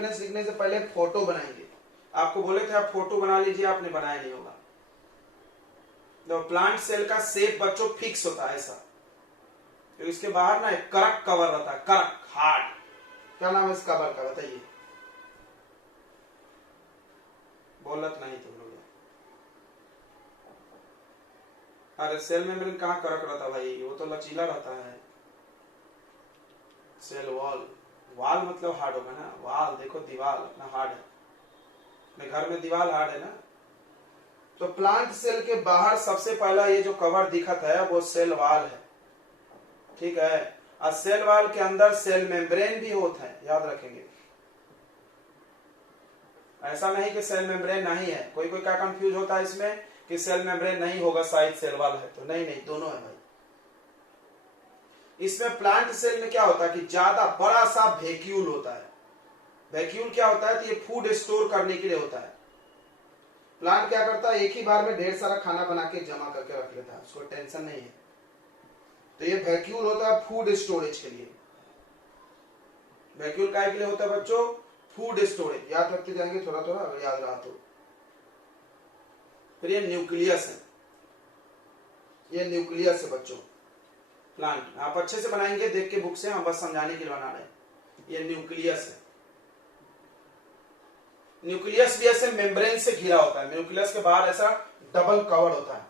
Difference लिखने से पहले फोटो बनाएंगे। आपको बोले थे आप फोटो बना लीजिए, आपने बनाया नहीं होगा। तो प्लांट सेल का शेप बच्चों फिक्स होता है ऐसा, तो इसके बाहर ना एक करक कवर रहता है, करक हार्ड। क्या नाम है इस कवर का बताइए? बोलत नहीं तुम लोग। अरे सेल मेम्ब्रेन कहाँ करक रहता भाई, वो तो लचीला रहता है। सेल वॉल, वॉल मतलब हार्ड होगा ना, वॉल देखो दीवार अपना हार्ड है, अपने घर में दीवार हार्ड है ना। तो प्लांट सेल के बाहर सबसे पहला ये जो कवर दिखता है वो सेल वॉल है, ठीक है। और सेल वॉल के अंदर सेल मेम्ब्रेन भी होता है, याद रखेंगे। ऐसा नहीं कि सेल मेम्ब्रेन नहीं है, कोई कोई क्या कंफ्यूज होता है इसमें कि सेल मेम्ब्रेन नहीं होगा शायद सेल वॉल है, तो नहीं नहीं दोनों है भाई। इसमें प्लांट सेल में क्या होता है कि ज्यादा बड़ा सा वैक्यूल होता है। वैक्यूल क्या होता है? तो ये फूड स्टोर करने के लिए होता है। प्लांट क्या करता है, एक ही बार में ढेर सारा खाना बना के जमा करके रख लेता है, उसको टेंशन नहीं है। तो ये वैक्यूल होता है फूड स्टोरेज के लिए। वैक्यूल काय के लिए होता है बच्चों? Food storage. याद रखते जाएंगे थोड़ा थोड़ा, अगर याद रहा तो। फिर ये न्यूक्लियस है, ये न्यूक्लियस है बच्चों प्लांट। आप अच्छे से बनाएंगे, देख के बुक से, हम बस समझाने के लिए बना रहे हैं। ये न्यूक्लियस है। न्यूक्लियस भी ऐसे मेम्ब्रेन से घिरा होता है, न्यूक्लियस के बाहर ऐसा डबल कवर होता है,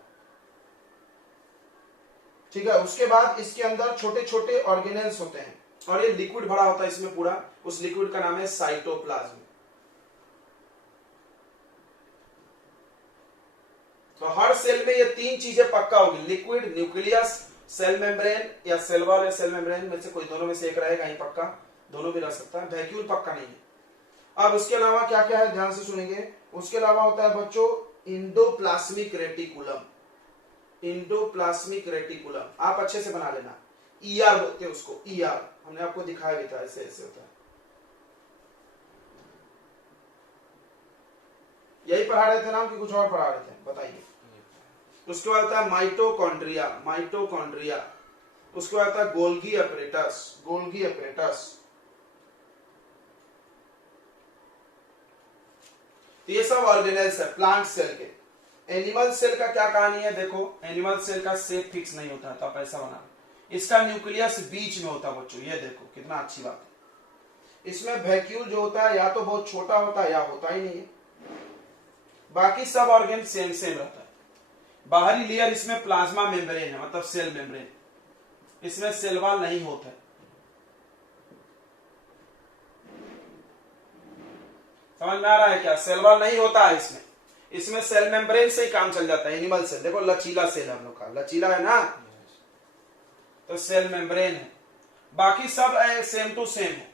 ठीक है। उसके बाद इसके अंदर छोटे छोटे ऑर्गेनेल्स होते हैं और ये लिक्विड भरा होता है इसमें पूरा, उस लिक्विड का नाम है साइटोप्लाज्म। तो हर सेल में ये तीन चीजें पक्का होगी, लिक्विड, न्यूक्लियस, सेल मेम्ब्रेन, या सेल वॉल या सेल मेम्ब्रेन में से कोई दोनों में से एक रहेगा ही पक्का, दोनों भी रह सकता है। वैक्यूल पक्का नहीं है। अब उसके अलावा क्या क्या है ध्यान से सुनेंगे। उसके अलावा होता है बच्चों इंडोप्लाज्मिक रेटिकुलम। इंडोप्लाज्मिक रेटिकुलम आप अच्छे से बना लेना, ईआर बोलते हैं उसको, ईआर हमने आपको दिखाया भी था, ऐसे ऐसे होता है। यही पढ़ा रहे थे ना कि कुछ और पढ़ा रहे थे बताइए? उसके बाद आता है माइटोकॉन्ड्रिया, माइटोकॉन्ड्रिया। उसके बाद आता है गोल्गी अपरेटस, गोल्गी अपरेटस। ये सब ऑर्गेनेल्स है प्लांट सेल के। एनिमल सेल का क्या कहानी है देखो, एनिमल सेल का शेप फिक्स नहीं होता है, तो आप ऐसा बना, इसका न्यूक्लियस बीच में होता है बच्चों, ये देखो कितना अच्छी बात है। इसमें वैक्यूल जो होता है या तो बहुत छोटा होता है या होता ही नहीं है। बाकी सब ऑर्गेन सेम सेम रहता है। बाहरी लेयर इसमें प्लाज्मा मेम्ब्रेन है, मतलब सेल मेम्ब्रेन, इसमें सेल वॉल नहीं होता है। समझ में आ रहा है क्या? सेल वॉल नहीं होता है इसमें, इसमें सेल मेम्ब्रेन से ही काम चल जाता है। एनिमल सेल देखो लचीला सेल है हम लोग का, लचीला है ना, तो सेल मेम्ब्रेन है। बाकी सब सेम टू सेम है।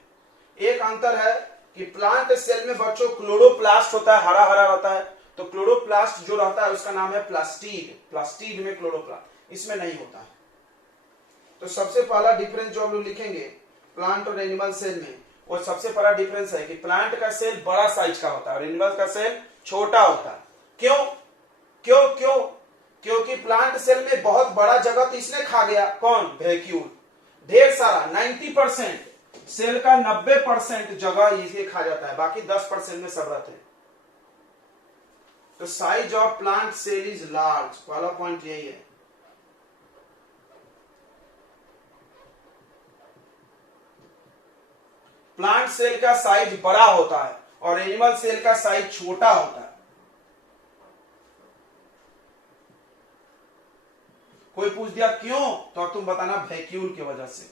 एक अंतर है कि प्लांट सेल में बच्चों क्लोरोप्लास्ट होता है, हरा हरा रहता है, तो क्लोरोप्लास्ट जो रहता है उसका नाम है प्लास्टिड, प्लास्टिड में क्लोरोप्लास्ट, इसमें नहीं होता है। तो सबसे पहला डिफरेंस जो हम लोग लिखेंगे प्लांट और एनिमल सेल में, वो सबसे बड़ा डिफरेंस है कि प्लांट का सेल बड़ा साइज का होता है और एनिमल का सेल छोटा होता है। क्यों क्यों क्यों? क्योंकि प्लांट सेल में बहुत बड़ा जगह तो इसने खा गया, कौन? वैक्यूल, ढेर सारा 90%, सेल का 90% जगह इसे खा जाता है, बाकी 10% में सब रहते हैं। तो size of plant cell is large, पहला पॉइंट यही है। प्लांट सेल का साइज बड़ा होता है और एनिमल सेल का साइज छोटा होता है। कोई पूछ दिया क्यों, तो अब तुम बताना वैक्यूल की वजह से,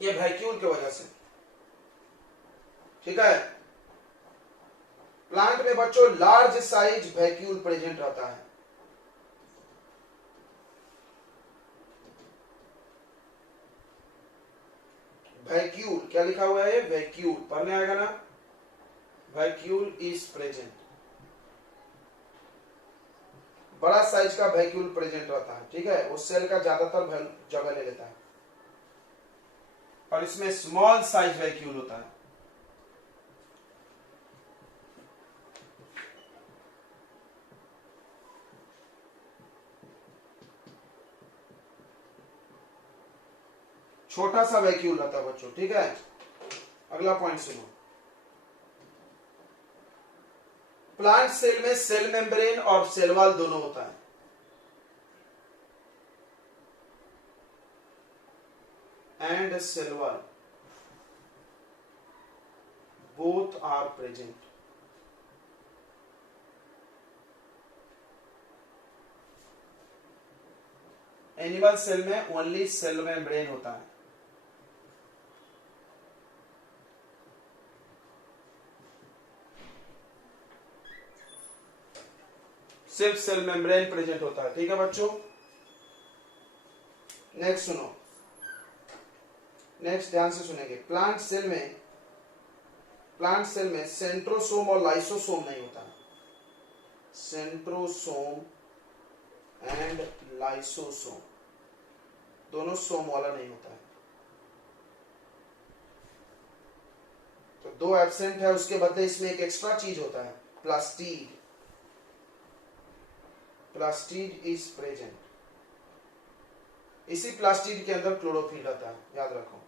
ये वैक्यूल की वजह से, ठीक है। प्लांट में बच्चों लार्ज साइज वैक्यूल प्रेजेंट रहता है। वैक्यूल क्या लिखा हुआ है? वैक्यूल पढ़ने आएगा ना, वैक्यूल इज प्रेजेंट, बड़ा साइज का वैक्यूल प्रेजेंट रहता है, ठीक है। उस सेल का ज्यादातर जगह ले लेता है और इसमें स्मॉल साइज वैक्यूल होता है। छोटा छोटा सा वैक्यूल रहता है बच्चों, ठीक है। अगला पॉइंट सुनो, प्लांट सेल में सेल मेम्ब्रेन और सेल वॉल दोनों होता है। And cell wall both are present. Animal cell में ओनली सेल मेम्ब्रेन होता है। सिर्फ सेल मेम्ब्रेन प्रेजेंट होता है, ठीक है बच्चों। नेक्स्ट सुनो, नेक्स्ट ध्यान से सुनेंगे। प्लांट सेल में सेंट्रोसोम और लाइसोसोम नहीं होता है। सेंट्रोसोम एंड लाइसोसोम दोनों सोम वाला नहीं होता है। तो दो एब्सेंट है, उसके बदले इसमें एक एक्स्ट्रा चीज होता है, प्लास्टिड। Plastid is present. इसी प्लास्टिड के अंदर क्लोरोफिल रहता है, याद रखो।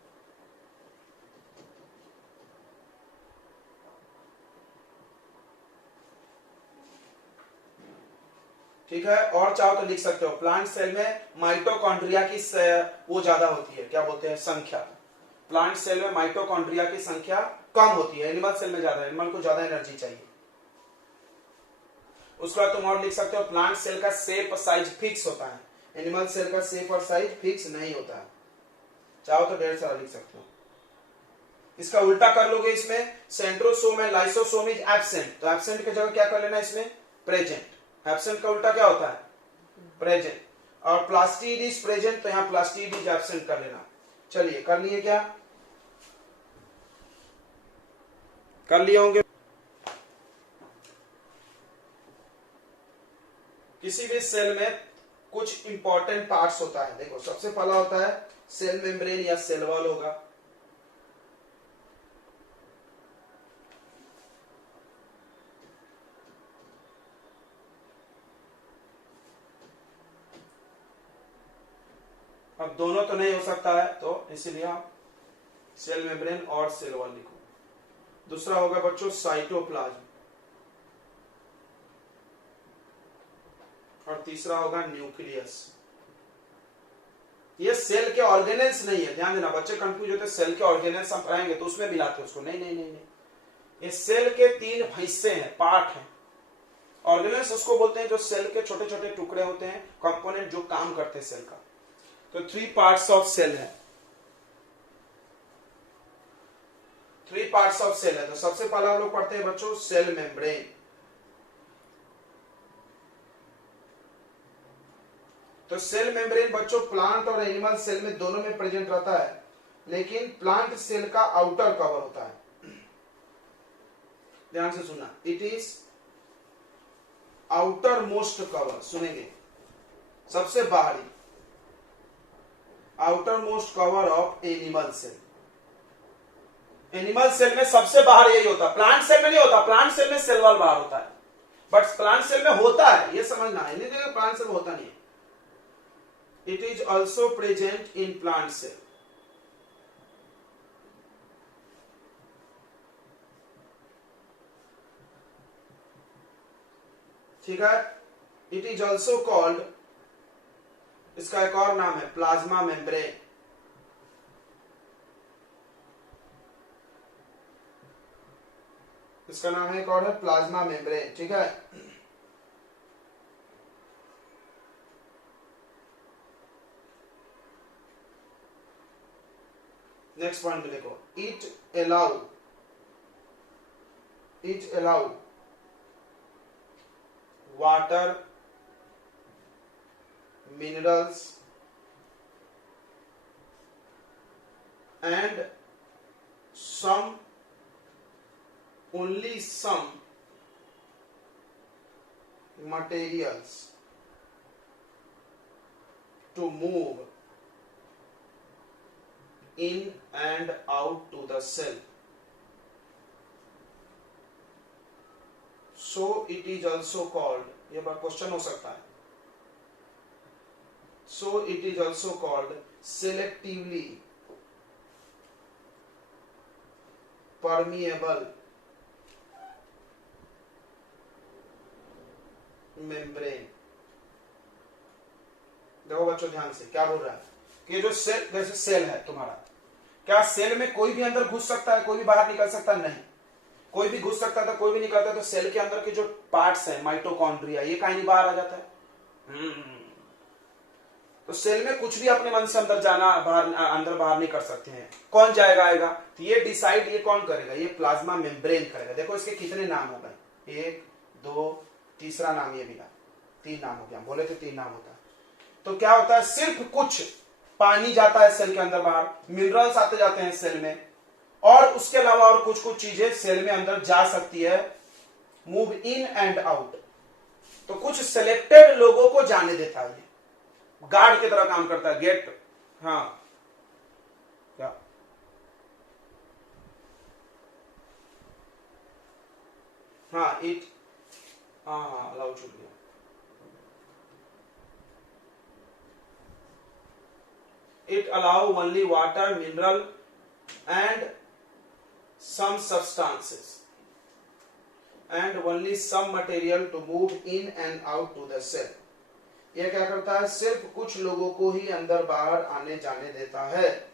ठीक है, और चाहो तो लिख सकते हो, प्लांट सेल में माइटोकॉन्ड्रिया की वो ज्यादा होती है, क्या बोलते हैं, संख्या। प्लांट सेल में माइटोकॉन्ड्रिया की संख्या कम होती है, एनिमल सेल में ज्यादा। एनिमल को ज्यादा एनर्जी चाहिए। उसके बाद तुम और लिख सकते हो, प्लांट सेल का शेप साइज फिक्स होता है, एनिमल सेल का शेप और साइज फिक्स नहीं होता है। चाहो तो ढेर सारा लिख सकते हो। इसका उल्टा कर लोगे, इसमें centrosome and lysosome is absent, तो एब्सेंट की जगह क्या कर लेना इसमें, प्रेजेंट। एब्सेंट का उल्टा क्या होता है, प्रेजेंट। और प्लास्टिड इज प्रेजेंट, तो यहां प्लास्टिड इज एब्सेंट कर लेना। चलिए कर लिए, क्या कर लिए होंगे। किसी भी सेल में कुछ इंपॉर्टेंट पार्ट्स होता है। देखो, सबसे पहला होता है सेल मेम्ब्रेन या सेल वॉल होगा। अब दोनों तो नहीं हो सकता है, तो इसीलिए आप सेल मेम्ब्रेन और सेल वॉल लिखो। दूसरा होगा बच्चों साइटोप्लाज्म, और तीसरा होगा न्यूक्लियस। ये सेल के ऑर्गेनेल्स नहीं है, ध्यान देना, बच्चे कंफ्यूज होते हैं, सेल के ऑर्गेनेल्स हम पढ़ाएंगे तो उसमें भी लाते उसको। नहीं नहीं नहीं नहीं, ये सेल के 3 हिस्से हैं, पार्ट हैं। ऑर्गेनेल्स उसको बोलते हैं जो सेल के छोटे छोटे टुकड़े होते हैं, कंपोनेंट जो काम करते हैं सेल का। तो 3 पार्ट्स ऑफ सेल है, 3 पार्ट्स ऑफ सेल है। तो सबसे पहला हम लोग पढ़ते हैं बच्चों सेल मेम्ब्रेन। तो सेल मेम्ब्रेन बच्चों प्लांट और एनिमल सेल में दोनों में प्रेजेंट रहता है, लेकिन प्लांट सेल का आउटर कवर होता है। ध्यान से सुनना, it is outer most cover. सुनेंगे, सबसे बाहरी, outer most cover of animal cell. Animal cell में सबसे बाहर यही होता है, प्लांट सेल में नहीं होता। प्लांट सेल में सेल वॉल बाहर होता है, बट प्लांट सेल में होता है, ये समझना है। नहीं, प्लांट सेल में होता नहीं है। It is also present in plant cell. ठीक है, इट इज ऑल्सो कॉल्ड, इसका एक और नाम है प्लाज्मा मेम्ब्रेन। इसका नाम है एक और है प्लाज्मा मेम्ब्रेन, ठीक है। नेक्स्ट पॉइंट में देखो, it allow water, minerals and only some materials to move in and out to the cell. So it is also called, ये बार क्वेश्चन हो सकता है, so it is also called selectively permeable membrane. देखो बच्चों ध्यान से क्या बोल रहा है कि जो सेल, जैसे सेल है तुम्हारा, क्या सेल में कोई भी अंदर घुस सकता है, कोई भी बाहर निकल सकता है? नहीं, कोई भी घुस सकता था, कोई भी निकलता है। तो सेल के अंदर के जो पार्ट्स हैं, माइटोकॉन्ड्रिया, ये कहीं नहीं बाहर आ जाता है। तो सेल में कुछ भी अपने मन से अंदर जाना, अंदर बाहर नहीं कर सकते हैं। कौन जाएगा आएगा? तो ये डिसाइड ये कौन करेगा? ये प्लाज्मा मेम्ब्रेन करेगा। देखो इसके कितने नाम हो गए, 1 2, तीसरा नाम ये मिला, 3 नाम हो गया। बोले थे 3 नाम होता है। तो क्या होता है, सिर्फ कुछ पानी जाता है सेल के अंदर बाहर, मिनरल्स आते जाते हैं सेल में, और उसके अलावा और कुछ कुछ चीजें सेल में अंदर जा सकती है, मूव इन एंड आउट। तो कुछ सिलेक्टेड लोगों को जाने देता है, ये गार्ड की तरह काम करता है, गेट। हाँ क्या? हाँ इट, हाँ अलाउ छूट गया। It allow only water, mineral and some substances and only some material to move in and out to the cell। यह क्या करता है, सिर्फ कुछ लोगों को ही अंदर बाहर आने जाने देता है।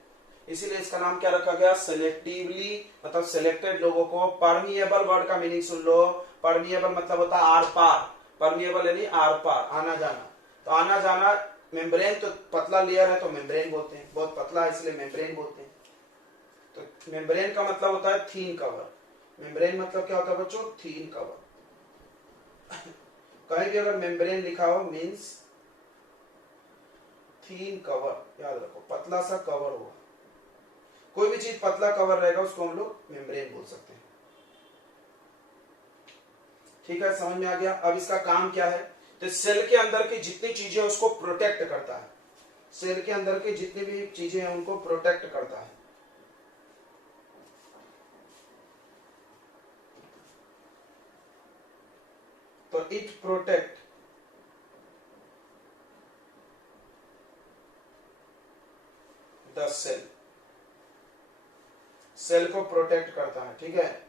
इसीलिए इसका नाम क्या रखा गया, सेलेक्टिवली, मतलब सिलेक्टेड लोगों को। परमिएबल वर्ड का मीनिंग सुन लो। परमिएबल मतलब होता है आर पार, परमिएबल यानी आर पार, आना जाना। तो आना जाना, मेम्ब्रेन तो पतला लेयर है तो मेम्ब्रेन बोलते हैं, बहुत पतला है इसलिए मेम्ब्रेन बोलते हैं। तो मेम्ब्रेन का मतलब होता है थीन कवर। मेम्ब्रेन मतलब क्या होता है बच्चों, थीन कवर। कहीं भी अगर मेम्ब्रेन लिखा हो मींस थीन कवर, याद रखो, पतला सा कवर हुआ। कोई भी चीज पतला कवर रहेगा उसको हम लोग मेम्ब्रेन बोल सकते हैं। ठीक है, समझ में आ गया। अब इसका काम क्या है, तो सेल के अंदर की जितनी चीजें उसको प्रोटेक्ट करता है। सेल के अंदर की जितनी भी चीजें हैं उनको प्रोटेक्ट करता है। तो it protect the cell, cell को प्रोटेक्ट करता है। ठीक है,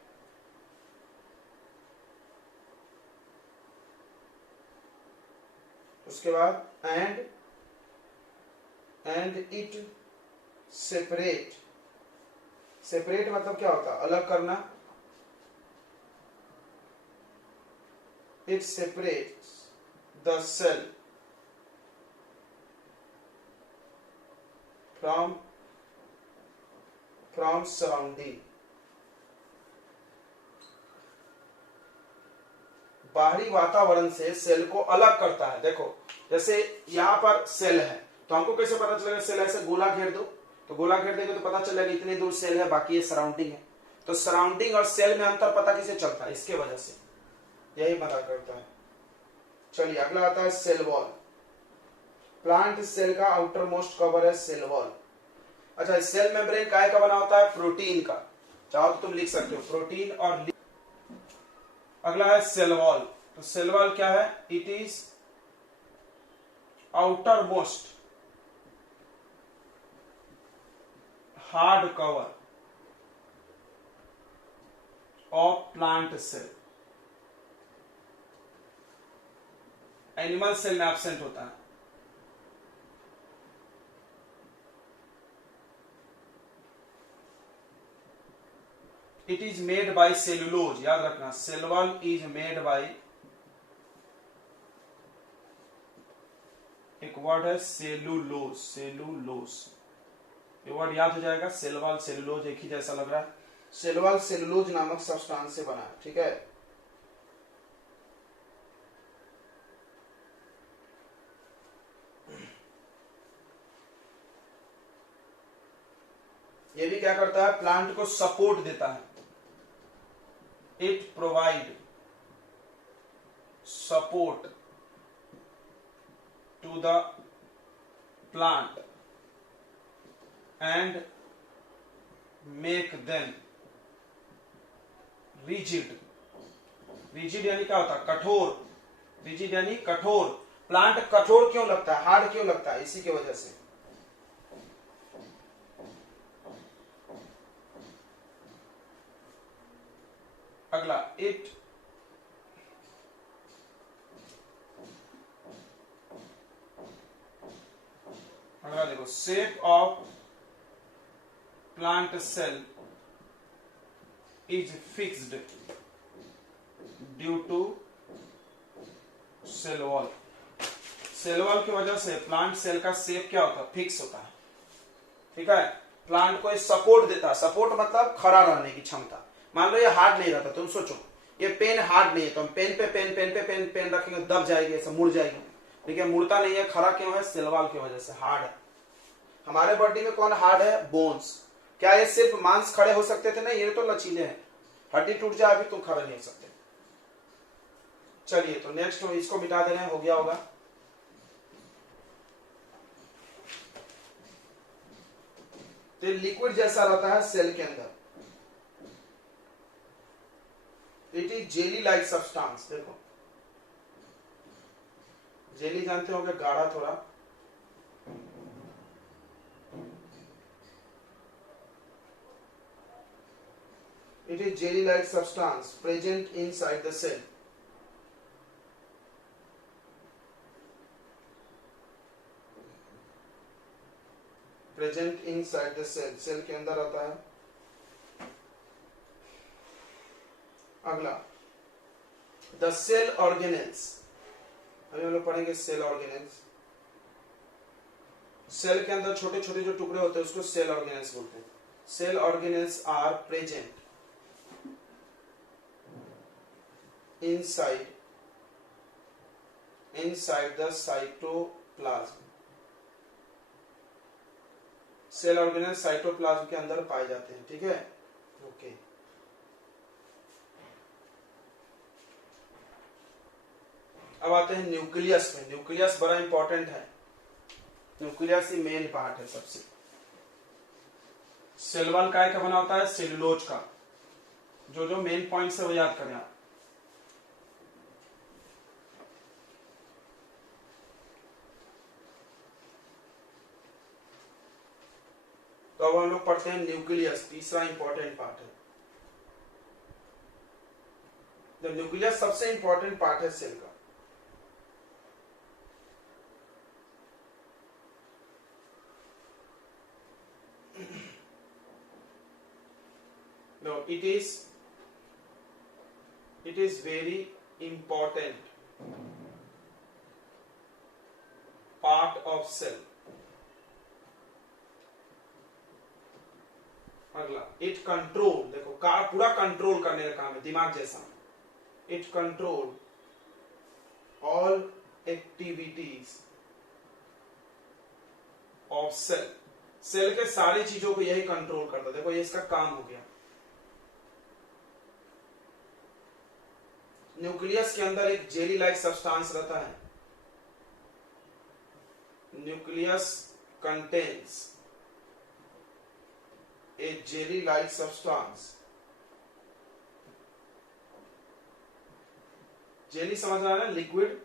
उसके बाद एंड इट सेपरेट। सेपरेट मतलब क्या होता है, अलग करना। It separates the cell from surrounding. बाहरी वातावरण से सेल को अलग करता है। देखो जैसे यहां पर सेल है, तो हमको कैसे पता चलेगा सेल? ऐसे गोला घेर दो, तो गोला घेर देंगे तो पता चलेगा इतनी दूर सेल है, बाकी ये सराउंडिंग है। तो सराउंडिंग और सेल में अंतर पता किसे चलता है? इसके वजह से, यही पता करता है। चलिए अगला आता है सेल वॉल। प्लांट सेल का आउटर मोस्ट कवर है सेल वॉल। अच्छा, सेल मेम्ब्रेन काय का बना होता है? प्रोटीन का। चाहो तो तुम लिख सकते हो प्रोटीन और अगला है सेल वॉल। तो सेल वॉल क्या है? It is outer most hard cover of plant cell. Animal cell में एब्सेंट होता है। It is made by cellulose, याद रखना, cell wall is made by, एक वर्ड है सेलुलोज, सेलुलोज, ये वर्ड याद हो जाएगा। सेल वॉल सेलुलोज एक ही जैसा लग रहा है। सेल वॉल सेलुलोज नामक सब्सटेंस से बना है। ठीक है, ये भी क्या करता है, प्लांट को सपोर्ट देता है। It provide support to the plant and make them rigid. Rigid यानी क्या होता है, कठोर। रिजिड यानी कठोर। प्लांट कठोर क्यों लगता है, हार्ड क्यों लगता है? इसी की वजह से। अगला इट अगला देखो shape of plant cell is fixed due to cell wall. Cell wall की वजह से प्लांट सेल का शेप क्या होता है, फिक्स होता है। ठीक है, प्लांट को सपोर्ट देता है। सपोर्ट मतलब खड़ा रहने की क्षमता। मान लो ये हार्ड नहीं रहता, तुम सोचो ये पेन हार्ड नहीं है, तो हम पेन पे पेन रखेंगे, दब जाएगी, ऐसे मुड़ जाएगी। ठीक है, मुड़ता नहीं है, खड़ा क्यों है, सेल वॉल की वजह से हार्ड है। हमारे बॉडी में कौन हार्ड है, बोन्स। क्या ये सिर्फ मांस खड़े हो सकते थे, नहीं, ये तो लचीले हैं। हड्डी टूट जाए अभी तुम खड़े नहीं हो सकते। चलिए तो नेक्स्ट इसको मिटा दे रहे हैं, हो गया होगा। तो लिक्विड जैसा रहता है सेल के अंदर। It is jelly like substance. देखो जेली जानते होंगे, गाढ़ा थोड़ा। It is jelly-like substance present inside the cell. Present inside the cell. Cell के अंदर आता है। अगला the cell organelles। अभी हम लोग पढ़ेंगे सेल ऑर्गेनेल्स। सेल के अंदर छोटे छोटे जो टुकड़े होते हैं उसको सेल ऑर्गेनेल्स बोलते हैं। Cell organelles are present inside the cytoplasm। Cell organelle cytoplasm के अंदर पाए जाते हैं। ठीक है, ओके। अब आते हैं न्यूक्लियस में। न्यूक्लियस बड़ा इंपॉर्टेंट है। न्यूक्लियस ही मेन पार्ट है सबसे। सेल वॉल काय का बना होता है, सेलुलोज का। जो मेन पॉइंट है वो याद करें आप। तो अब हम लोग पढ़ते हैं न्यूक्लियस, तीसरा इंपॉर्टेंट पार्ट है। द न्यूक्लियस सबसे इंपॉर्टेंट पार्ट है सेल का। No, it is very important part of cell। अगला इट कंट्रोल। देखो पूरा कंट्रोल करने का काम है, दिमाग जैसा। It control all activities of cell. Cell के सारी चीजों को यही कंट्रोल करता है। देखो ये इसका काम हो गया। न्यूक्लियस के अंदर एक जेली लाइक सब्सटेंस रहता है। Nucleus contains a jelly like substance। Jelly समझ रहा है ना, liquid.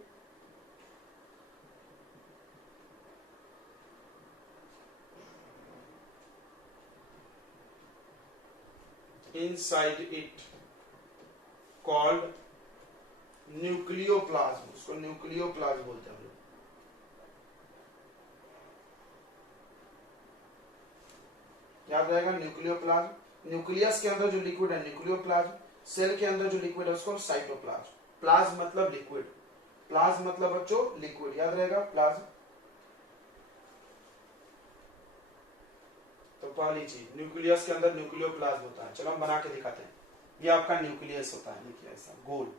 inside it called nucleoplasm. उसको न्यूक्लियोप्लाज्म बोलते हैं। याद रहेगा न्यूक्लियोप्लाज्म। न्यूक्लियस के अंदर जो लिक्विड है न्यूक्लियोप्लाज्म। सेल के अंदर जो लिक्विड है उसको साइटोप्लाज्म। प्लाज्म मतलब लिक्विड, प्लाज्म मतलब बच्चों लिक्विड। याद रहेगा प्लाज्म। तो पहली चीज न्यूक्लियस के अंदर न्यूक्लियोप्लाज्म होता है। चलो हम बना के दिखाते हैं। ये आपका न्यूक्लियस होता है, देखिए ऐसा गोल।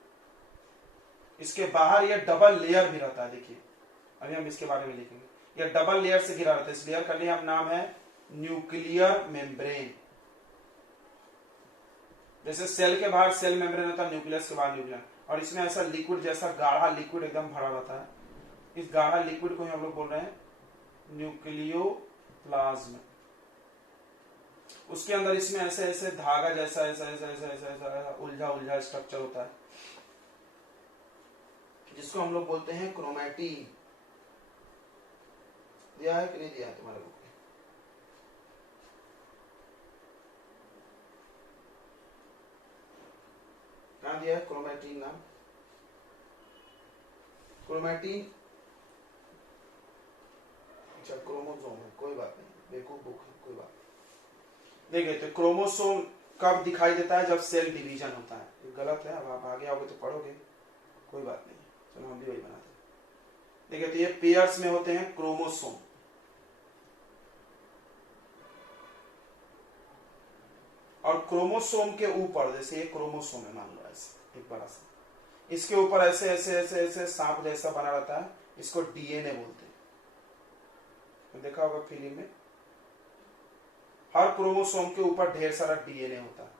इसके बाहर ये डबल लेयर भी रहता है। देखिए अभी हम इसके बारे में लिखेंगे। ये डबल लेयर से घिरा रहता है। इस लेयर का लिए हम नाम है न्यूक्लियर मेम्ब्रेन। जैसे सेल के बाहर सेल मेम्ब्रेन होता है, न्यूक्लियस के बाहर न्यूक्लियर। और इसमें ऐसा लिक्विड जैसा गाढ़ा लिक्विड एकदम भरा रहता है। इस गाढ़ा लिक्विड को हम लोग बोल रहे हैं न्यूक्लियोप्लाज्म। उसके अंदर इसमें ऐसे ऐसे धागा जैसा ऐसा ऐसा ऐसा ऐसा ऐसा उलझा उलझा स्ट्रक्चर होता है, जिसको हम लोग बोलते हैं क्रोमैटिन। दिया है कि नहीं दिया है तुम्हारे बुक में? क्या दिया है? क्रोमेटिन नाम। क्रोमेटिन अच्छा क्रोमोसोम है, कोई बात नहीं, बेवकूफ बुक है, कोई बात नहीं। देखिए तो क्रोमोसोम कब दिखाई देता है? जब सेल डिवीजन होता है। ये गलत है, अब आप आगे आओगे तो पढ़ोगे, कोई बात नहीं, चलो हम भी वही बनाते हैं। देखिए तो ये पेयर्स में होते हैं क्रोमोसोम, और क्रोमोसोम के ऊपर, जैसे ये क्रोमोसोम है मान लो ऐसे एक बड़ा सा, इसके ऊपर ऐसे ऐसे ऐसे ऐसे सांप जैसा बना रहता है, इसको डीएनए बोलते हैं। तो देखा होगा फिल्म में, हर क्रोमोसोम के ऊपर ढेर सारा डीएनए होता है,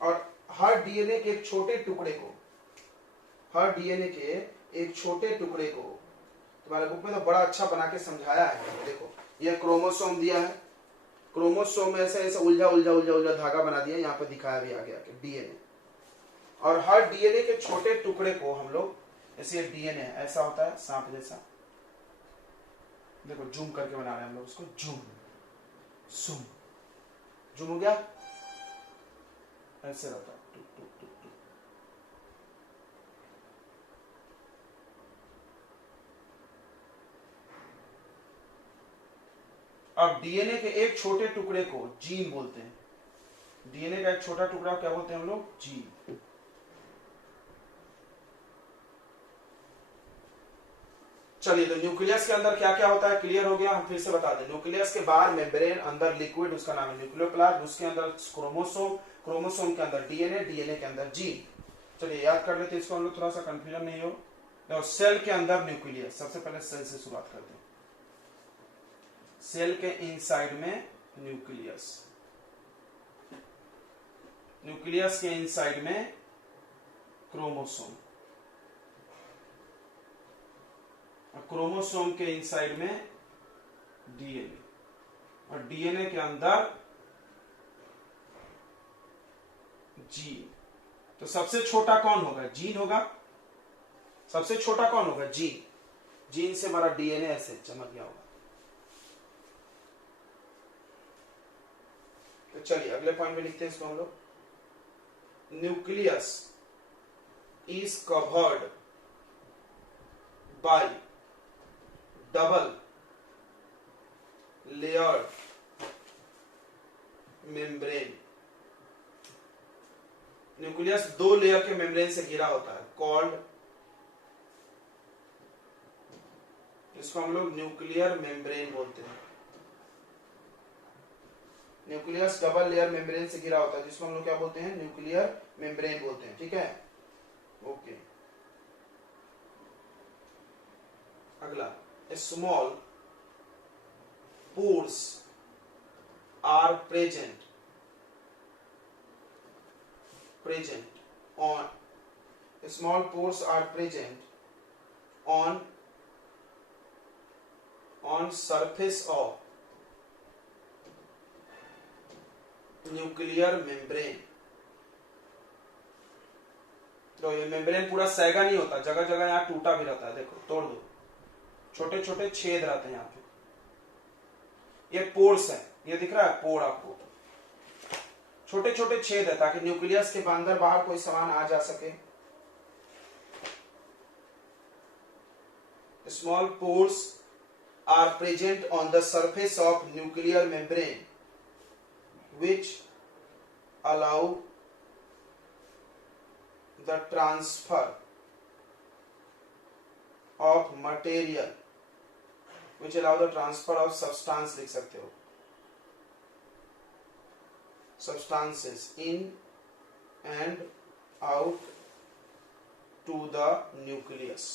और हर डीएनए के एक छोटे टुकड़े को, हर डीएनए के एक छोटे टुकड़े को तुम्हारे बुक में तो बड़ा अच्छा बना के समझाया है। देखो ये क्रोमोसोम दिया है, क्रोमोसोम में ऐसे ऐसे उलझा उलझा उलझा उलझा धागा बना दिया, यहाँ पे दिखाया भी आगे आके डीएनए, और हर डीएनए के छोटे टुकड़े को हम लोग, जैसे डीएनए ऐसा होता है सांप जैसा, देखो जूम करके बना रहे हैं हम लोग उसको, जूम सुम, जूम हो गया, ऐसे रहता है टुक टुक टुक टुक। अब डीएनए के एक छोटे टुकड़े को जीन बोलते हैं, डीएनए का एक छोटा टुकड़ा क्या बोलते हैं हम लोग? जीन। चलिए तो न्यूक्लियस के अंदर क्या क्या होता है क्लियर हो गया, हम फिर से बता दें। न्यूक्लियस के बाहर मेम्ब्रेन, अंदर लिक्विड, उसका नाम है न्यूक्लियोप्लास्ट, उसके अंदर क्रोमोसोम, क्रोमोसोम के अंदर डीएनए, डीएनए के अंदर जीन। चलिए याद कर लेते हैं इसको हम लोग, थोड़ा सा कंफ्यूजन नहीं हो। तो सेल के अंदर न्यूक्लियस, सबसे पहले सेल से शुरुआत करते हैं। सेल के इनसाइड में न्यूक्लियस, न्यूक्लियस के इनसाइड में क्रोमोसोम, क्रोमोसोम के इनसाइड में डीएनए, और डीएनए के अंदर जीन। तो सबसे छोटा कौन होगा? जीन होगा। सबसे छोटा कौन होगा? जीन। जीन से हमारा डीएनए ऐसे चमक गया होगा। तो चलिए अगले पॉइंट में लिखते हैं इसको हम लोग। Nucleus is covered by double layered membrane. Nucleus दो लेयर के मेम्ब्रेन से घिरा होता है, कॉल्ड, इसको हम लोग न्यूक्लियर मेम्ब्रेन बोलते हैं। न्यूक्लियस डबल लेयर मेम्ब्रेन से घिरा होता है, जिसको हम लोग क्या बोलते हैं? न्यूक्लियर मेम्ब्रेन बोलते हैं। ठीक है, ओके। अगला, small pores are present on, small pores are present on surface of nuclear membrane। तो ये मेम्ब्रेन पूरा सैगा नहीं होता, जगह जगह यहाँ टूटा भी रहता है, देखो तोड़ दो, छोटे छोटे छेद रहते हैं यहाँ पे। ये पोर्स है, ये दिख रहा है पोर आपको, छोटे छोटे छेद है ताकि न्यूक्लियस के अंदर बाहर कोई सामान आ जा सके। Small pores are present on the surface of nuclear membrane which allow the transfer of material, which allow the transfer of substance, लिख सकते हो, substances in and out to the nucleus।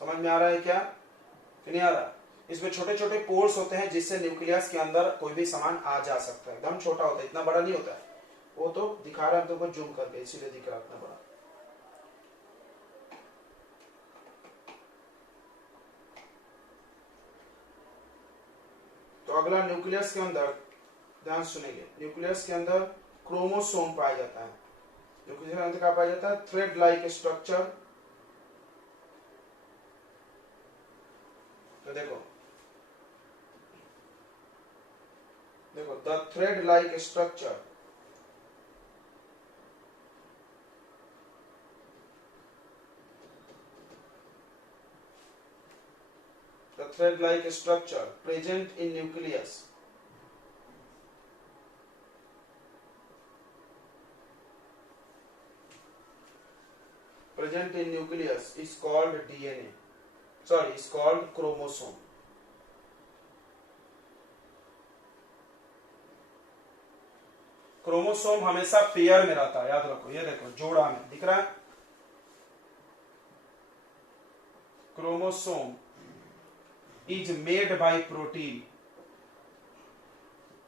समझ में आ रहा है क्या कि नहीं आ रहा? इसमें छोटे छोटे पोर्स होते हैं जिससे न्यूक्लियस के अंदर कोई भी सामान आ जा सकता है। एकदम छोटा होता है, इतना बड़ा नहीं होता है, वो तो दिखा रहा है तुमको जूम करके, इसीलिए दिख रहा है इतना बड़ा। तो अगला, न्यूक्लियस के अंदर ध्यान सुनेंगे, न्यूक्लियस के अंदर क्रोमोसोम पाया जाता है। न्यूक्लियस के अंदर क्या पाया जाता है? Thread like structure. तो देखो the thread like structure thread like structure present in nucleus is called DNA, sorry, is called chromosome. Chromosome हमेशा पेयर में रहता है, याद रखो, ये देखो जोड़ा में दिख रहा है। Chromosome is made bye protein,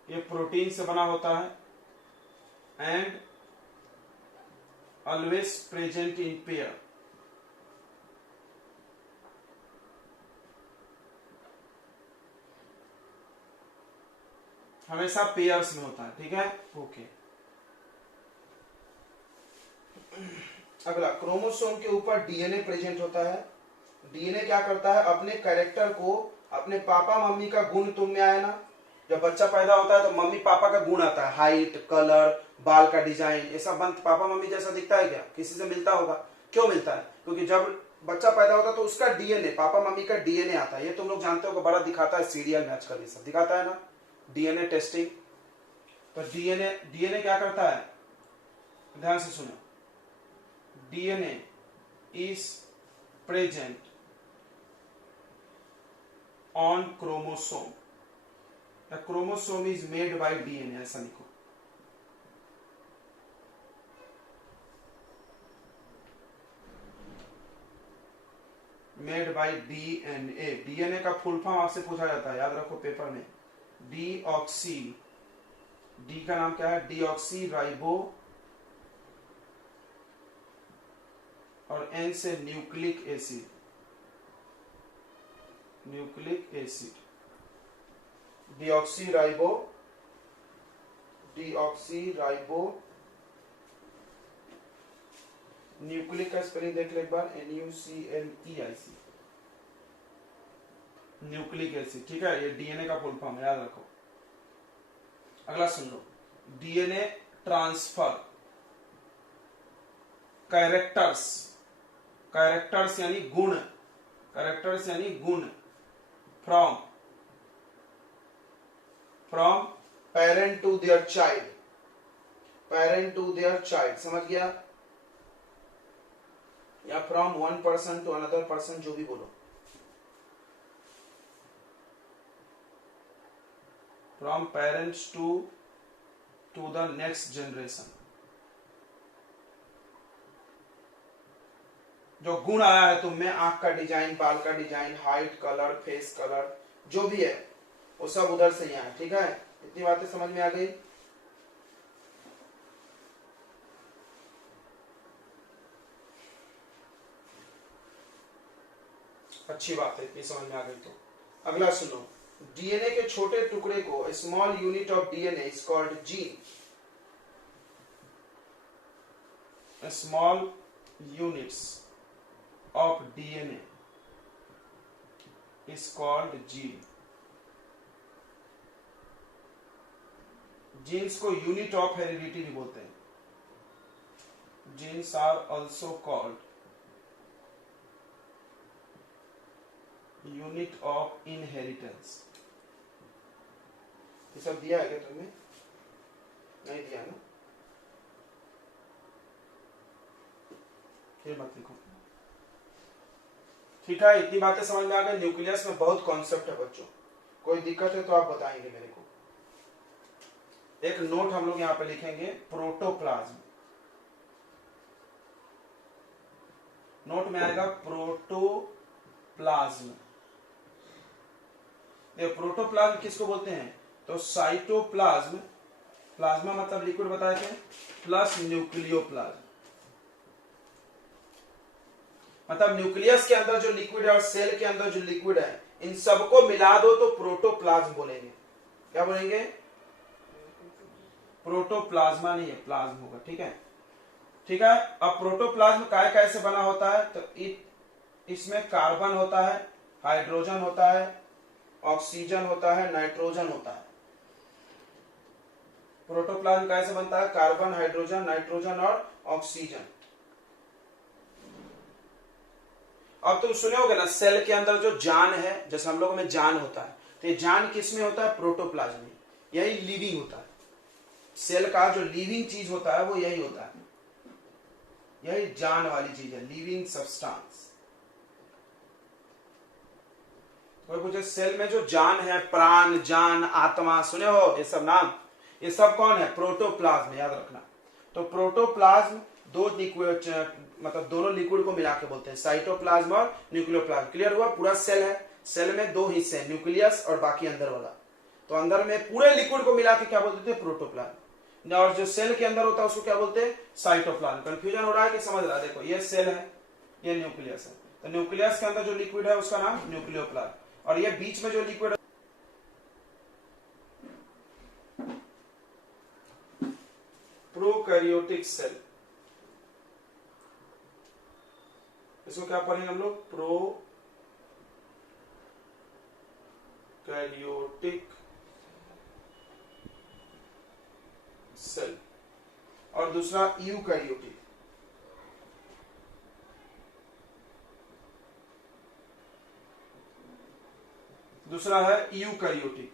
ये प्रोटीन से बना होता है, and always present in pair. हमेशा पेयर्स में होता है, ठीक है, ओके। अगला, क्रोमोसोम के ऊपर डीएनए प्रेजेंट होता है। डीएनए क्या करता है, अपने कैरेक्टर को, अपने पापा मम्मी का गुण तुम में आया ना, जब बच्चा पैदा होता है तो मम्मी पापा का गुण आता है, हाइट, कलर, बाल का डिजाइन, ये सब पापा मम्मी जैसा दिखता है क्या? किसी से मिलता होगा। क्यों मिलता है? क्योंकि जब बच्चा पैदा होता है तो उसका डीएनए, पापा मम्मी का डीएनए आता है। ये तुम लोग जानते हो, बड़ा दिखाता है सीरियल में आजकल, ये सब दिखाता है ना, डीएनए टेस्टिंग। तो डीएनए क्या करता है, ध्यान से सुनो, DNA is present on chromosome, the chromosome is made bye DNA, ऐसा लिखो। Made by DNA. डीएनए का फुल फॉर्म आपसे पूछा जाता है, याद रखो पेपर में। डीऑक्सी, डी का नाम क्या है, डीऑक्सी राइबो, और एन से nucleic acid, nucleic acid, deoxy ribo, nucleic का स्पेलिंग देख लो एक बार, NUCLEIC, न्यूक्लिक एसिड, ठीक है। ये डीएनए का फुल फॉर्म है, याद रखो। अगला सुन लो, डीएनए ट्रांसफर, कैरेक्टर्स, कैरेक्टर्स यानी गुण, कैरेक्टर्स यानी गुण, from parent to their child, parent to their child, समझ गया? या from one person to another person, जो भी बोलो, from parents to the next generation. जो गुण आया है तुम में, आंख का डिजाइन, बाल का design, height, colour, face colour, जो भी है वो सब उधर से ही आया, ठीक है। इतनी बातें समझ में आ गई? अच्छी बात है, इतनी समझ में आ गई तो। अगला सुनो, डीएनए के छोटे टुकड़े को, small unit of DNA is called gene, small units of DNA is called gene. Genes को unit of heredity भी बोलते हैं. Genes are also called unit of inheritance. ये सब दिया है क्या तुमने? नहीं दिया ना? फिर मत लिखो, ठीक है। इतनी बातें समझ में आ गई। न्यूक्लियस में बहुत कॉन्सेप्ट है बच्चों, कोई दिक्कत है तो आप बताएंगे मेरे को। एक नोट हम लोग यहां पे लिखेंगे, प्रोटोप्लाज्म, नोट में आएगा प्रोटोप्लाज्म। ये प्रोटोप्लाज्म किसको बोलते हैं? तो साइटोप्लाज्म, प्लाज्मा मतलब लिक्विड बताए थे, प्लस न्यूक्लियोप्लाज्म, मतलब न्यूक्लियस के अंदर जो लिक्विड है और सेल के अंदर जो लिक्विड है, इन सबको मिला दो तो प्रोटोप्लाज्म बोलेंगे। क्या बोलेंगे? प्रोटोप्लाज्मा नहीं है, प्लाज्म होगा, ठीक है, ठीक है। अब प्रोटोप्लाज्म काय काय से बना होता है? तो इसमें कार्बन होता है, हाइड्रोजन होता है, ऑक्सीजन होता है, नाइट्रोजन होता है। प्रोटोप्लाज्म काय से बनता है? कार्बन, हाइड्रोजन, नाइट्रोजन और ऑक्सीजन। अब तुम सुने होगे ना, सेल के अंदर जो जान है, जैसे हम लोगों में जान होता है, तो ये जान किस में होता है? प्रोटोप्लाज्म में। यही लिविंग होता है। सेल का जो लिविंग चीज होता है वो यही होता है, यही जान वाली चीज है, लिविंग सब्सटेंस। कोई पूछे सेल में जो जान है, प्राण, जान, आत्मा, सुने हो ये सब नाम? ये सब कौन है? प्रोटोप्लाज्म, याद रखना। तो प्रोटोप्लाज्म दो लिक्विड, मतलब दोनों लिक्विड को मिला के बोलते हैं, साइटोप्लाज्म और न्यूक्लियोप्लाज्म। क्लियर हुआ? पूरा सेल है, सेल में दो हिस्से हैं, न्यूक्लियस और बाकी अंदर वाला। तो अंदर में पूरे लिक्विड को मिला के क्या बोलते थे? प्रोटोप्लाज्म। और जो सेल के अंदर होता है उसको क्या बोलते हैं? साइटोप्लाज्म। कंफ्यूजन हो रहा है कि समझ रहा है? देखो ये सेल है, ये न्यूक्लियस है, तो न्यूक्लियस के अंदर जो लिक्विड है उसका नाम न्यूक्लियोप्लाज्म, और ये बीच में जो लिक्विड प्रोकैरियोटिक सेल, इसको क्या पढ़ेंगे हम लोग? Prokaryotic cell. और दूसरा यूकैरियोटिक। दूसरा है यूकैरियोटिक।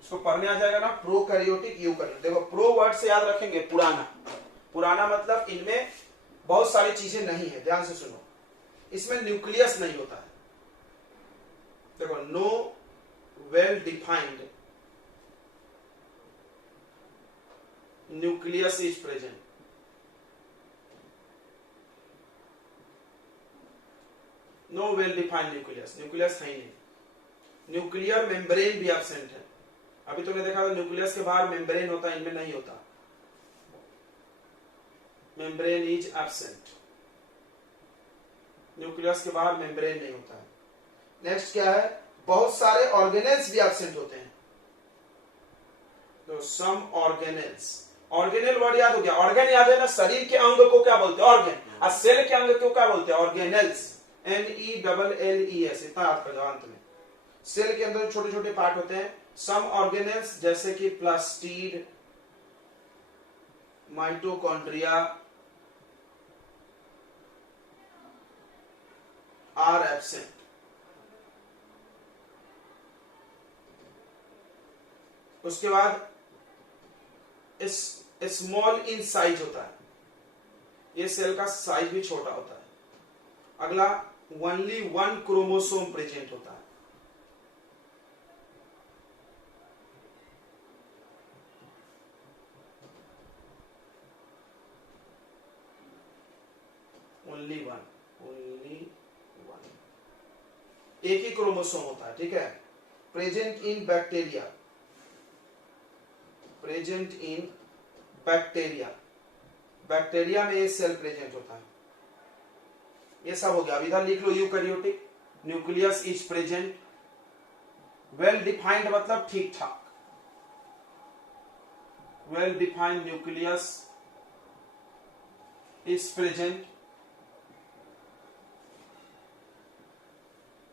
इसको पढ़ने आ जाएगा ना, प्रोकैरियोटिक, यूकैरियोटिक। देखो प्रो वर्ड से याद रखेंगे पुराना। पुराना मतलब इनमें बहुत सारी चीजें नहीं है, ध्यान से सुनो। इसमें न्यूक्लियस नहीं होता है। देखो, no well defined nucleus is present. No well defined nucleus, nucleus है ही नहीं। न्यूक्लियर मेम्ब्रेन भी एब्सेंट है। अभी तुमने देखा न्यूक्लियस के बाहर मेम्ब्रेन होता है, इनमें नहीं होता। मेम्ब्रेन इज एब्सेंट, न्यूक्लियस के बाहर मेम्ब्रेन नहीं होता है। नेक्स्ट क्या है? बहुत सारे ऑर्गेनेल्स भी एब्सेंट होते हैं। तो सम ऑर्गेनेल्स, ऑर्गेनेल वर्ड याद हो गया? ऑर्गन याद है ना? शरीर के अंग को क्या बोलते हैं? ऑर्गन। और सेल के अंग को क्या बोलते हैं? ऑर्गेनेल्स। NELLES, इतना याद कर जाओ अंत में। सेल के अंदर छोटे छोटे पार्ट होते हैं। सम ऑर्गेनेल्स जैसे कि प्लास्टिड, माइटोकॉन्ड्रिया आर एब्सेंट। उसके बाद स्मॉल इन साइज होता है, ये सेल का साइज भी छोटा होता है। अगला, ओनली वन क्रोमोसोम प्रेजेंट होता है। ओनली वन, एक ही क्रोमोसोम होता है, ठीक है। Present in bacteria, present in bacteria, bacteria में ये सेल प्रेजेंट होता है। ये सब हो गया। अब इधर लिख लो eukaryotic, nucleus is present, well defined मतलब ठीक ठाक, well defined nucleus is present.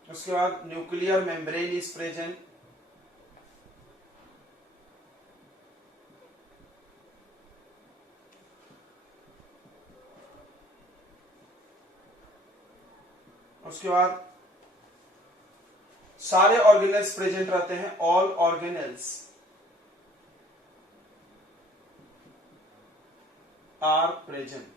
उसके बाद न्यूक्लियर मेम्ब्रेन इज प्रेजेंट, उसके बाद सारे ऑर्गेनेल्स प्रेजेंट रहते हैं, ऑल ऑर्गेनेल्स आर प्रेजेंट,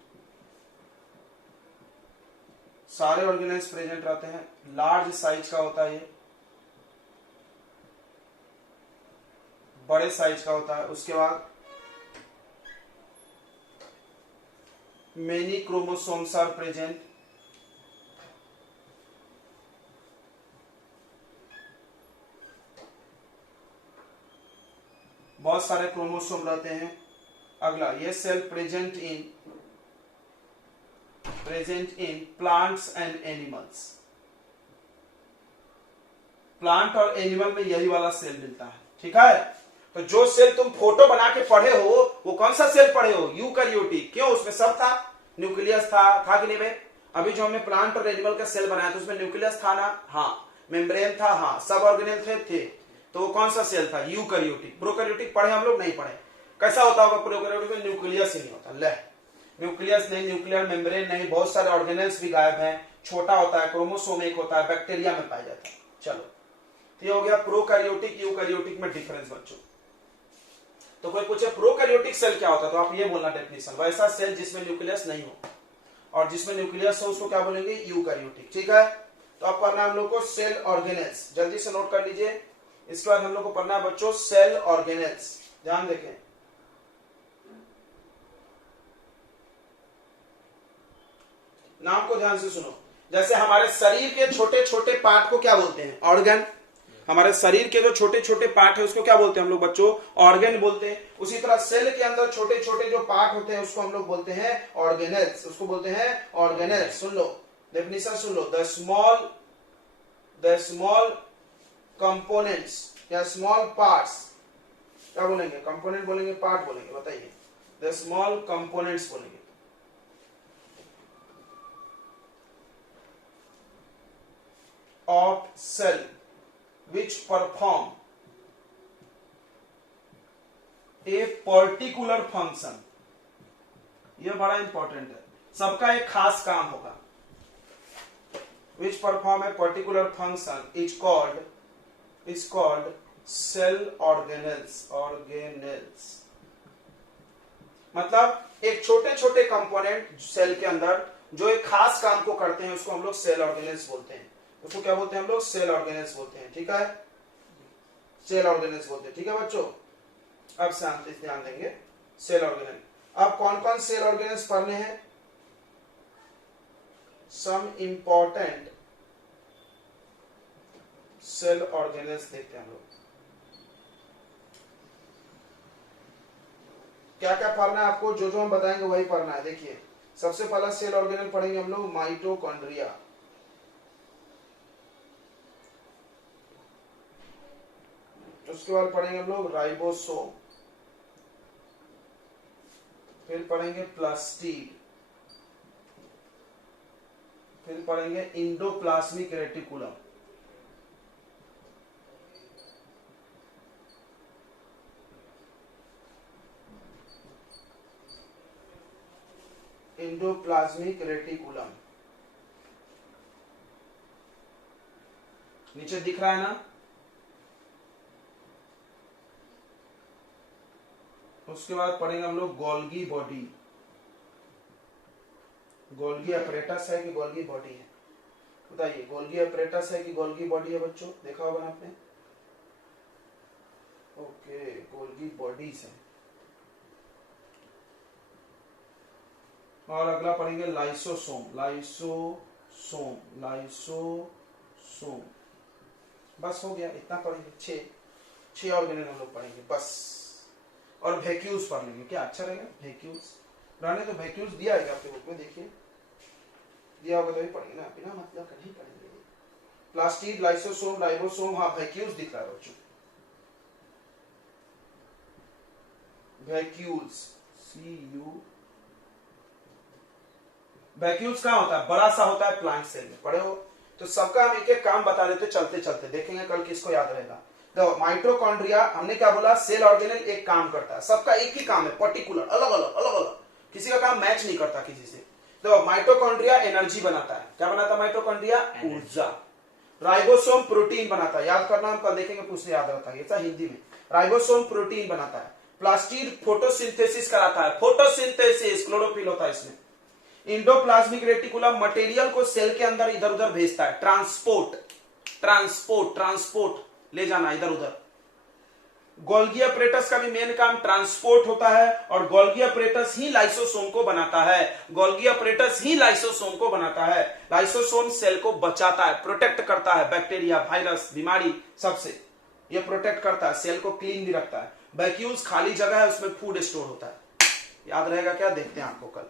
सारे ऑर्गेनेल्स प्रेजेंट रहते हैं। लार्ज साइज का होता है, ये बड़े साइज का होता है। उसके बाद मेनी क्रोमोसोम्स आर प्रेजेंट, बहुत सारे क्रोमोसोम रहते हैं। अगला, ये cell present in plants and animals, plant और एनिमल में यही वाला सेल मिलता है, ठीक है। तो जो सेल तुम फोटो बना के पढ़े हो वो कौन सा सेल पढ़े हो? यूकैरियोटिक। क्यों? उसमें सब था, न्यूक्लियस था कि नहीं भाई? अभी जो हमने प्लांट और एनिमल का सेल बनाया तो उसमें न्यूक्लियस था ना? हाँ। मेम्ब्रेन था? हाँ। सब ऑर्गेनेल थे। तो वो कौन सा सेल था? यूकैरियोटिक। प्रोकैरियोटिक पढ़े हम लोग? नहीं पढ़े। कैसा होता होगा प्रोकैरियोटिक में? न्यूक्लियस ही नहीं होता। ले, न्यूक्लियस नहीं, न्यूक्लियर मेम्ब्रेन नहीं, बहुत सारे ऑर्गेनेल्स भी गायब हैं, छोटा होता है, क्रोमोसोम एक होता है, बैक्टीरिया में पाया जाता है। चलो, तो ये हो गया प्रोकैरियोटिक यूकैरियोटिक में डिफरेंस बच्चों। तो कोई पूछे प्रोकैरियोटिक सेल क्या होता है, तो आप ये बोलना डेफिनेशन, वैसा सेल जिसमें न्यूक्लियस नहीं हो, और जिसमें न्यूक्लियस हो उसको क्या बोलेंगे? यूकैरियोटिक। ठीक है, तो अब पढ़ना हम लोग को सेल ऑर्गेनेल्स, जल्दी से नोट कर लीजिए। इसके बाद हम लोग को पढ़ना है बच्चों सेल ऑर्गेनेल्स। ध्यान देखें, नाम को ध्यान से सुनो। जैसे हमारे शरीर के छोटे छोटे पार्ट को क्या बोलते हैं? ऑर्गन। हमारे शरीर के जो छोटे छोटे पार्ट है उसको क्या बोलते हैं हम लोग बच्चों? ऑर्गन बोलते हैं। उसी तरह सेल के अंदर छोटे छोटे जो पार्ट होते हैं उसको हम लोग बोलते हैं ऑर्गेनेल्स, उसको बोलते हैं organelles. Soon low, definition soon low. The small components या स्मॉल पार्ट्स, क्या बोलेंगे? कंपोनेंट बोलेंगे, पार्ट बोलेंगे? बताइए। द स्मॉल कंपोनेंट्स बोलेंगे। of cell which perform a particular function, ये बड़ा इंपॉर्टेंट है, सबका एक खास काम होगा। which perform a particular function is called cell organelles। मतलब एक छोटे छोटे कंपोनेंट सेल के अंदर जो एक खास काम को करते हैं उसको हम लोग सेल ऑर्गेनेल्स बोलते हैं। उसको क्या बोलते हैं हम लोग? सेल ऑर्गेनेल्स बोलते हैं। ठीक है, सेल ऑर्गेनेल्स बोलते हैं। ठीक है बच्चों, अब शांति से ध्यान देंगे। सेल ऑर्गेनेल, अब कौन कौन सेल ऑर्गेनेल्स पढ़ने हैं? सम इंपॉर्टेंट सेल ऑर्गेनेल्स देखते हैं हम लोग। क्या क्या पढ़ना है आपको? जो जो हम बताएंगे वही पढ़ना है। देखिए, सबसे पहला सेल ऑर्गेनेल पढ़ेंगे हम लोग माइटोकॉन्ड्रिया। उसके बाद पढ़ेंगे हम लोग राइबोसोम, फिर पढ़ेंगे प्लास्टिड, फिर पढ़ेंगे इंडोप्लाज्मिक रेटिकुलम, नीचे दिख रहा है ना? उसके बाद पढ़ेंगे हम लोग गोल्गी बॉडी। गोल्गी अपरेटस है कि गोल्गी बॉडी है? बताइए, गोल्गी अपरेटस है कि गोल्गी बॉडी है बच्चों? देखा होगा ना आपने? ओके, गोल्गी बॉडीज है। और अगला पढ़ेंगे लाइसोसोम। बस हो गया, इतना पढ़ेंगे। 6 ऑर्गेनेल हम लोग पढ़ेंगे बस। और वैक्यूल्स पढ़ लेंगे। क्या अच्छा रहेगा? वैक्यूल्स रहने तो, वैक्यूल्स दिया है आपके बुक में, देखिए दिया होगा तभी पढ़ेंगे ना, बिना मतलब का नहीं पढ़ेंगे। प्लास्टिड, लाइसोसोम, राइबोसोम, हाँ वैक्यूल्स दिख रहा है बच्चों। वैक्यूल्स, वैक्यूल्स कहाँ होता है? बड़ा सा होता है प्लांट सेल में। पढ़े हो? तो सबका हम एक एक काम बता देते चलते चलते, देखेंगे कल किसको याद रहेगा। तो माइटोकॉन्ड्रिया, हमने क्या बोला? सेल ऑर्गेनेल एक काम करता है, सबका एक ही काम है, पर्टिकुलर, अलग अलग, किसी का काम मैच नहीं करता किसी से। तो माइटोकॉन्ड्रिया एनर्जी बनाता है। क्या बनाता है माइटोकॉन्ड्रिया? ऊर्जा। राइबोसोम प्रोटीन बनाता है, याद करना, हम कल देखेंगे, पूछने याद रहता है ऐसा हिंदी में। राइबोसोम प्रोटीन बनाता है। प्लास्टिड फोटोसिंथेसिस कराता है, फोटोसिंथेसिस, क्लोरोफिल होता है इसमें। इंडोप्लाज्मिक रेटिकुलम मटेरियल को सेल के अंदर इधर उधर भेजता है, ट्रांसपोर्ट ले जाना इधर उधर। गोल्गी अपरेटस का भी मेन काम ट्रांसपोर्ट होता है, और गोल्गी अपरेटस ही लाइसोसोम को बनाता है। लाइसोसोम सेल को बचाता है, प्रोटेक्ट करता है, बैक्टीरिया, वायरस, बीमारी सबसे ये प्रोटेक्ट करता है, सेल को क्लीन भी रखता है। वैक्यूल्स खाली जगह है, उसमें फूड स्टोर होता है। याद रहेगा क्या? देखते हैं आपको कल।